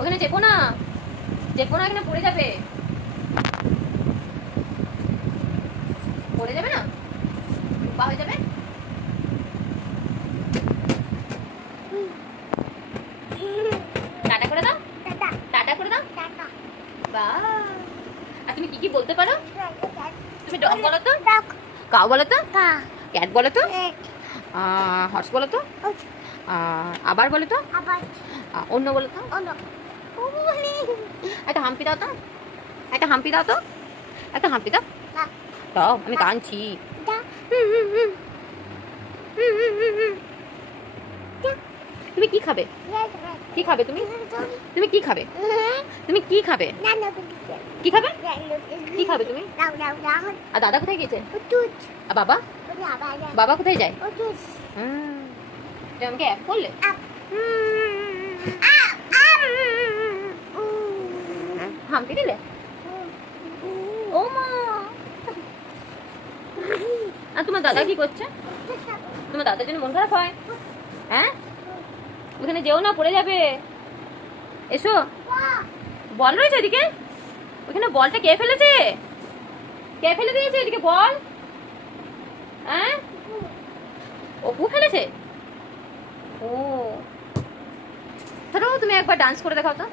ওখানে চেপো না, চেপো না, এখানে পড়ে যাবে, পড়ে যাবে না, পা হয়ে যাবে। টাটা করে দাও, টাটা করে দাও। বাহ, আর তুমি কি কি বলতে পারো? তুমি ডগ বলো তো, কাউ বলো তো, ক্যাট বলো তো, হর্স বলো তো, আবার বলো তো, অন্য বলো তো, একটা হাম্পি দাও তো, একটা হাম্পি দাও তো, একটা হাম্পি দাও। দাও, আমি কাঁদছি। তুমি কি খাবে? কি খাবে তুমি? তুমি কি খাবে? তুমি কি খাবে? কি খাবে? কি খাবে তুমি? আর দাদা কোথায় গেছে? আর বাবা? বাবা কোথায় যায়? তুমি আমাকে অ্যাপ করলে? হাম্পি দিলে? ও মা, আর তোমার দাদা কি করছে? তোমার দাদার জন্য মন খারাপ হয়? হ্যাঁ, ওখানে যেও না, পড়ে যাবে। এসো, বল রয়েছে এদিকে, ওখানে বলটা কে ফেলেছে? কে ফেলে দিয়েছে এদিকে বল? হ্যাঁ, অপু ফেলেছে। ও, ধরো তুমি একবার ডান্স করে দেখাও তো,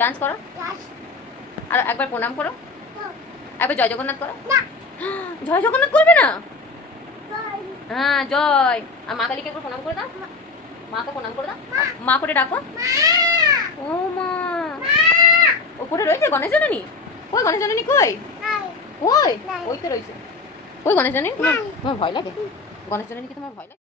ডান্স করো, আর একবার প্রণাম করো, একবার জয় জগন্নাথ করো। জয় জগন্নাথ করবে না? হ্যাঁ, জয়। আর মা কালীকে একবার প্রণাম করে দাও, মাকে প্রণাম করে দাও, মা করে ডাকো। ও মা, ওপরে রয়েছে গণেশ জননী? কই গণেশ জননী কই? কই? ওই তো রয়েছে। কই গণেশ জননী? তোমার ভয় লাগে? গণেশ জননী কি তোমার ভয় লাগে?